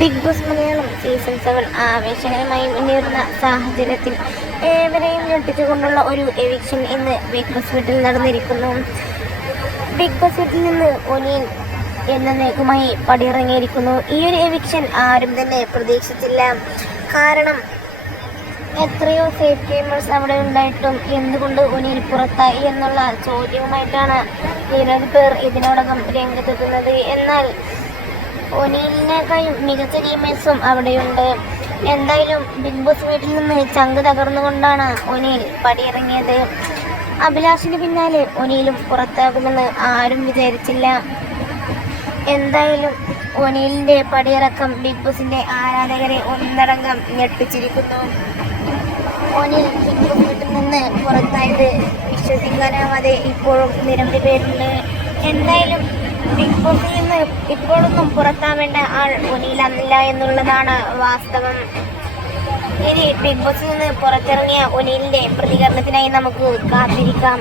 Big boss Malayalam season seven ആവേശകരമായി മുന്നേറുന്ന സാഹചര്യത്തിൽ ഏവരെയും ഞെട്ടിച്ചുകൊണ്ടുള്ള ഒരു എവിക്ഷൻ ഇന്ന് ബിഗ് ബോസ് വീട്ടിൽ നടന്നിരിക്കുന്നു. ബിഗ് ബോസ് വീട്ടിൽ നിന്ന് ഒനിയൻ എന്ന നേക്കുമായി പടിയിറങ്ങിയിരിക്കുന്നു. ഈ ഒരു എവിക്ഷൻ ആരും തന്നെ പ്രതീക്ഷിച്ചില്ല. കാരണം എത്രയോ സേഫ് ഗെയിമേഴ്സ് അവിടെ ഉണ്ടായിട്ടും എന്തുകൊണ്ട് ഒനിയിൽ പുറത്തായി എന്നുള്ള ചോദ്യവുമായിട്ടാണ് നിരവധി പേർ ഇതിനോടകം രംഗത്തെത്തുന്നത്. എന്നാൽ ഒനിയിലിനേക്കാളും മികച്ച ടീമേഴ്സും അവിടെയുണ്ട്. എന്തായാലും ബിഗ് ബോസ് വീട്ടിൽ നിന്ന് ചങ്ക് തകർന്നുകൊണ്ടാണ് ഒനിൽ പടിയിറങ്ങിയത്. അഭിലാഷിന് പിന്നാലെ ഒനിയിലും പുറത്താകുമെന്ന് ആരും വിചാരിച്ചില്ല. എന്തായാലും ഒനിലിന്റെ പടിയിറക്കം ബിഗ് ബോസിന്റെ ആരാധകരെ ഒന്നടങ്കം ഞെട്ടിച്ചിരിക്കുന്നു. ഒനിൽ ബിഗ് ബോസ് വീട്ടിൽ നിന്ന് പുറത്തായത് വിശ്വസിക്കാനാവാതെ ഇപ്പോഴും നിരവധി പേരുണ്ട്. എന്തായാലും ബിഗ് ബോസിൽ നിന്ന് ഇപ്പോഴൊന്നും പുറത്താവേണ്ട ആൾ ഒനിയിലല്ല എന്നുള്ളതാണ് വാസ്തവം. ഇനി ബിഗ് ബോസിൽ നിന്ന് പുറത്തിറങ്ങിയ ഒനിലിന്റെ പ്രതികരണത്തിനായി നമുക്ക് കാത്തിരിക്കാം.